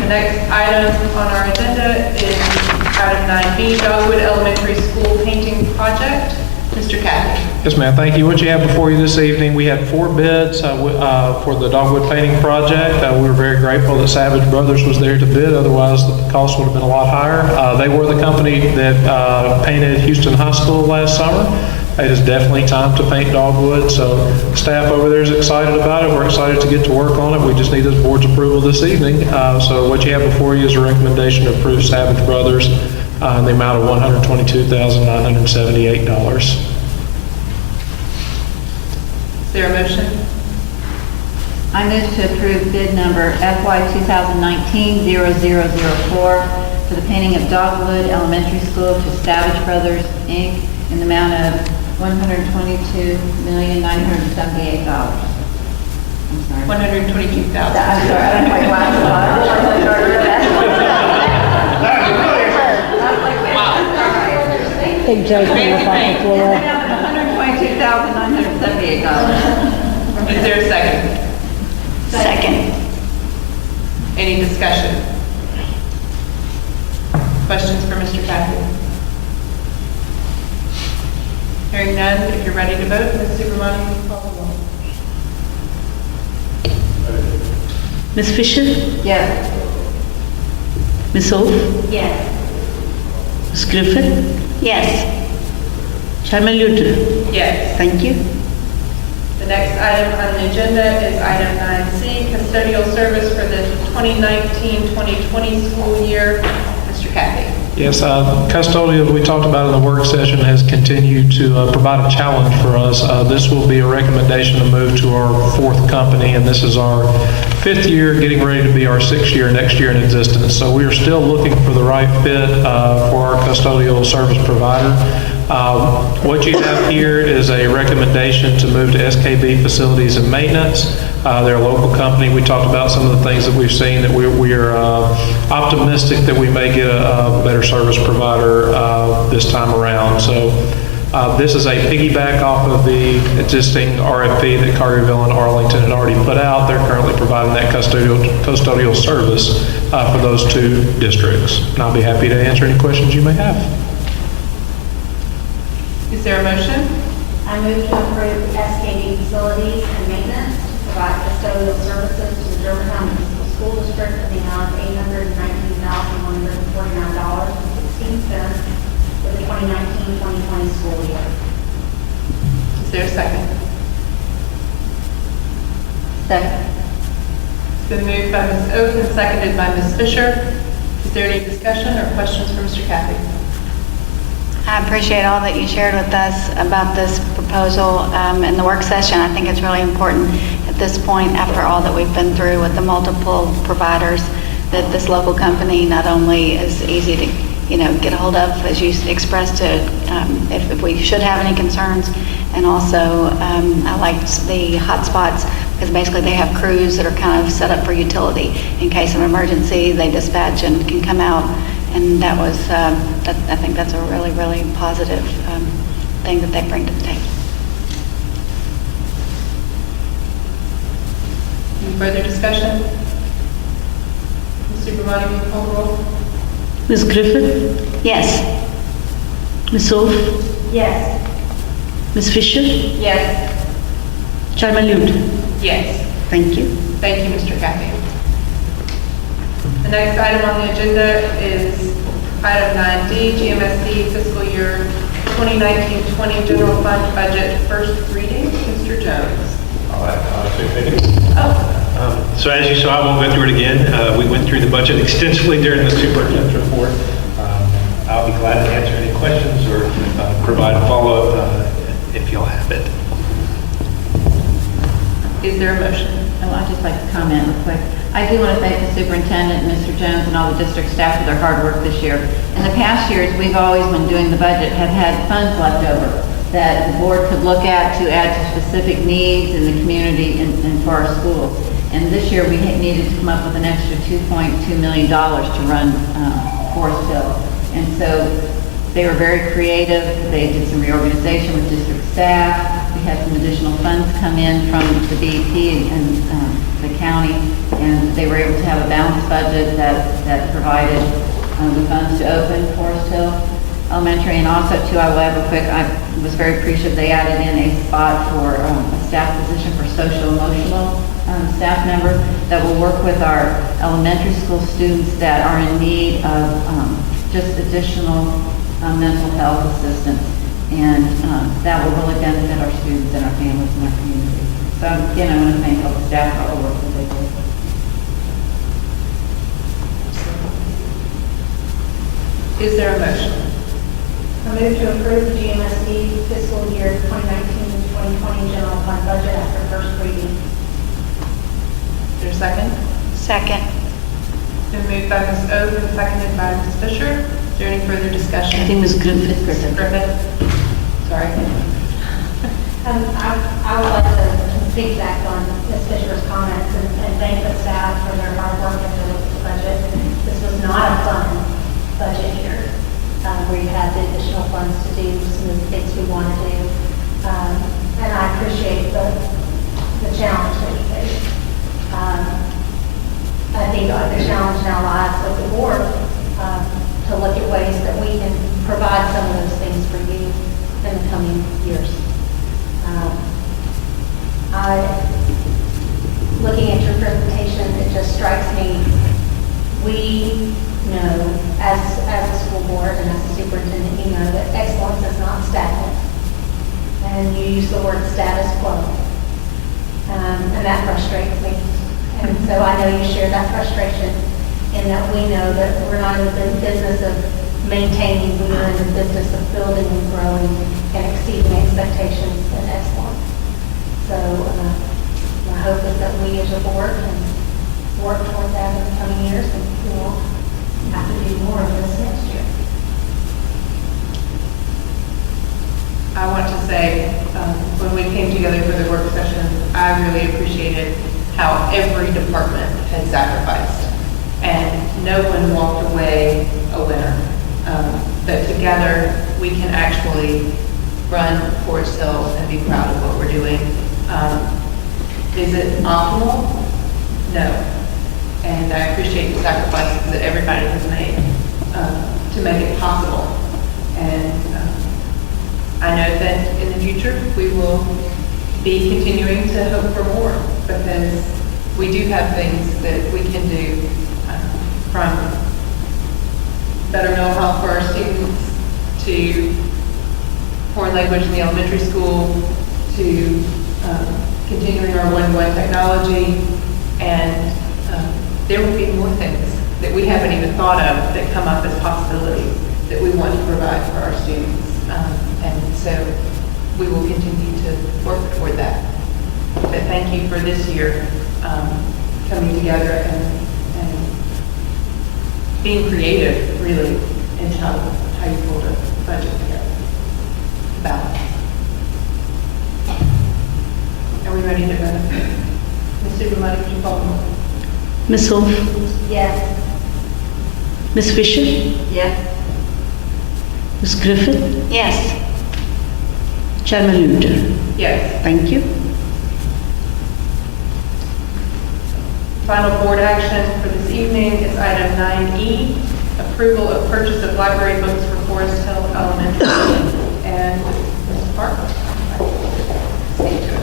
The next item on our agenda is item 9B, Dogwood Elementary School Painting Project. Mr. Cathy. Yes, ma'am. Thank you. What you have before you this evening, we had 4 bids for the Dogwood painting project. We were very grateful that Savage Brothers was there to bid. Otherwise, the cost would have been a lot higher. They were the company that painted Houston High School last summer. It is definitely time to paint Dogwood, so staff over there is excited about it. We're excited to get to work on it. We just need this board's approval this evening. So what you have before you is a recommendation to approve Savage Brothers in the amount of $122,978. Is there a motion? I move to approve bid number FY 2019-0004 for the painting of Dogwood Elementary School to Savage Brothers, Inc. in the amount of $122,978. I'm sorry. $122,000. I'm sorry, I don't have my glasses on. Big joke on the floor. $122,978. Is there a second? Second. Any discussion? Questions for Mr. Cathy? Hearing none, if you're ready to vote, Ms. Supermani, will you call the roll? Ms. Fisher? Yes. Ms. Wolf? Yes. Ms. Griffith? Yes. Chairman Newton? Yes. Thank you. The next item on the agenda is item 9C, custodial service for the 2019-2020 school year. Mr. Cathy. Yes, custodial, we talked about in the work session, has continued to provide a challenge for us. This will be a recommendation to move to our 4th company, and this is our 5th year, getting ready to be our 6th year next year in existence. So we are still looking for the right fit for our custodial service provider. What you have here is a recommendation to move to SKB Facilities and Maintenance. They're a local company. We talked about some of the things that we've seen, that we are optimistic that we may get a better service provider this time around. So this is a piggyback off of the existing RFP that Carterville and Arlington had already put out. They're currently providing that custodial service for those 2 districts. And I'll be happy to answer any questions you may have. Is there a motion? I move to approve SKD Facilities and Maintenance to provide custodial services to the Germantown Municipal School District in the amount of $819,149.16 for the 2019-2020 2019-2020 school year. Is there a second? Second. It's been moved by Ms. Oates and seconded by Ms. Fisher. Is there any discussion or questions for Mr. Kathy? I appreciate all that you shared with us about this proposal in the work session. I think it's really important at this point, after all that we've been through with the multiple providers, that this local company not only is easy to, get a hold of, as you expressed, if we should have any concerns, and also I liked the hotspots because basically they have crews that are kind of set up for utility in case of emergency. They dispatch and can come out. And that was, I think that's a really, really positive thing that they bring to the table. Any further discussion? Ms. Supervisor, will you call the roll? Ms. Griffith? Yes. Ms. Wolf? Yes. Ms. Fisher? Yes. Chairman Lute? Yes. Thank you. Thank you, Mr. Kathy. The next item on the agenda is item 9D, GMSD fiscal year 2019-20 general fund budget, first reading. Mr. Jones. So as you saw, I won't go through it again. We went through the budget extensively during the superintendent's report. I'll be glad to answer any questions or provide follow-up if you'll have it. Is there a motion? Oh, I'd just like to comment real quick. I do want to thank the superintendent, Mr. Jones, and all the district staff for their hard work this year. In the past years, we've always, when doing the budget, have had funds left over that the board could look at to add to specific needs in the community and for our schools. And this year, we needed to come up with an extra $2.2 million to run Forest Hill. And so they were very creative. They did some reorganization with district staff. We had some additional funds come in from the B.O.E. and the county, and they were able to have a balanced budget that provided the funds to open Forest Hill Elementary. And also, too, I will have a quick, I was very appreciative they added in a spot for a staff position for social-emotional staff member that will work with our elementary school students that are in need of just additional mental health assistance. And that will really benefit our students and our families and our community. So again, I want to thank all the staff for all the work that they did. Is there a motion? I move to approve the GMSD fiscal year 2019-2020 general fund budget after first reading. Is there a second? Second. It's been moved by Ms. Oates and seconded by Ms. Fisher. Is there any further discussion? I think Ms. Griffith. Ms. Griffith? Sorry. I would like to piggyback on Ms. Fisher's comments and thank the staff for their hard work into the budget. This was not a fun budget year. We had the additional funds to do some of the things we want to do. And I appreciate the challenge that we faced. I think the challenge now lies with the board to look at ways that we can provide some of those things for you in the coming years. Looking at your presentation, it just strikes me, we know, as a school board and as a superintendent, you know that excellence is not stagnant. And you use the word status quo. And that frustrates me. And so I know you share that frustration in that we know that we're not in the business of maintaining, we are in the business of building and growing and exceeding expectations and excellence. So my hope is that we as a board can work toward that in the coming years, and we won't have to do more of this next year. I want to say, when we came together for the work session, I really appreciated how every department had sacrificed. And no one walked away a winner. But together, we can actually run Forest Hill and be proud of what we're doing. Is it optimal? No. And I appreciate the sacrifices that everybody has made to make it possible. And I know that in the future, we will be continuing to hope for more, because we do have things that we can do from better mental health for our students to foreign language in the elementary school, to continuing our one-to-one technology, and there will be more things that we haven't even thought of that come up as possibilities that we want to provide for our students. And so we will continue to work toward that. But thank you for this year coming together and being creative, really, in how you pulled a budget together. Balance. Are we ready to vote? Ms. Supermodel, would you call the roll? Ms. Wolf? Yes. Ms. Fisher? Yes. Ms. Griffin? Yes. Chairman Luter? Yes. Thank you. Final board action for this evening is item 9E, approval of purchase of library books for Forest Hill Elementary. And Ms. Park? Speak to it.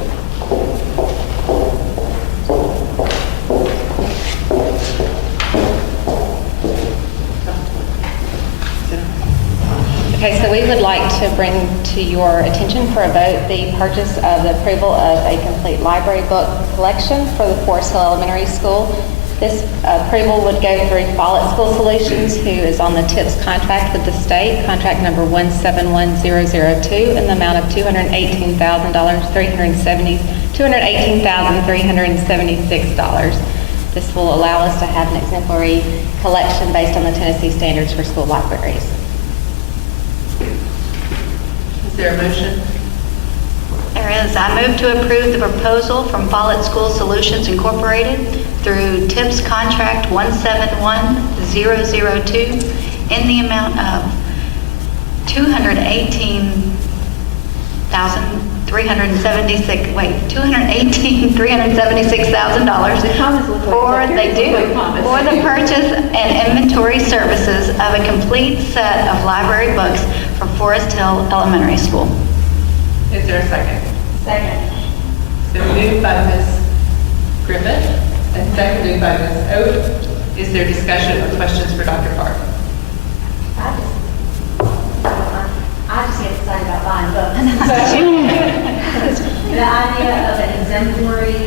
Okay, so we would like to bring to your attention for a vote the purchase of the approval of a complete library book collection for the Forest Hill Elementary School. This approval would go through Follett School Solutions, who is on the TIPS contract with the state, contract number 171002, in the amount of $218,376. This will allow us to have an exemplary collection based on the Tennessee standards for school libraries. Is there a motion? There is. I move to approve the proposal from Follett School Solutions Incorporated through TIPS contract 171002 in the amount of $218,376,000 for the purchase and inventory services of a complete set of library books for Forest Hill Elementary School. Is there a second? Second. It's been moved by Ms. Griffin and seconded by Ms. Oates. Is there discussion or questions for Dr. Park? I just get excited about buying books. The idea of an exemplary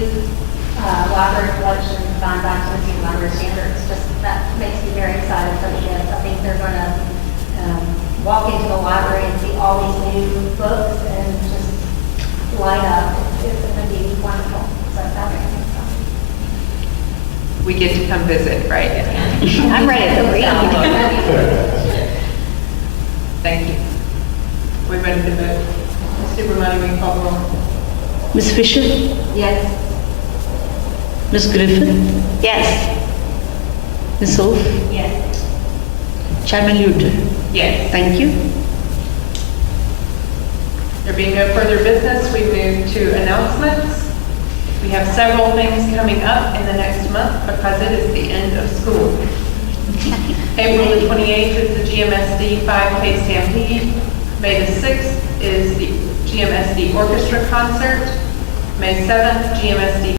library collection designed by Tennessee library standards, that makes me very excited for the kids. I think they're going to walk into the library and see all these new books and just light up. It's going to be wonderful. So that makes me excited. We get to come visit, right? I'm ready to read. Thank you. We're ready to vote. Ms. Supermodel, will you call the roll? Ms. Fisher? Yes. Ms. Griffin? Yes. Ms. Wolf? Yes. Chairman Luter? Yes. Thank you. There being no further business, we move to announcements. We have several things coming up in the next month because it is the end of school. April the 28th is the GMSD 5K Stampede. May the 6th is the GMSD Orchestra Concert. May 7th, GMSD